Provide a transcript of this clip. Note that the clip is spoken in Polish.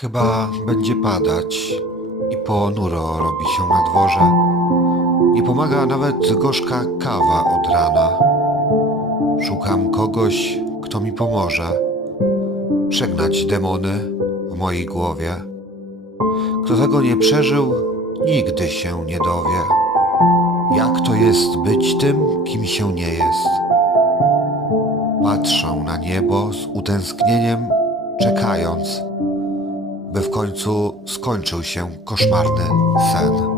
Chyba będzie padać i ponuro robi się na dworze. Nie pomaga nawet gorzka kawa od rana. Szukam kogoś, kto mi pomoże przegnać demony w mojej głowie. Kto tego nie przeżył, nigdy się nie dowie. Jak to jest być tym, kim się nie jest? Patrzę na niebo z utęsknieniem, czekając, by w końcu skończył się koszmarny sen.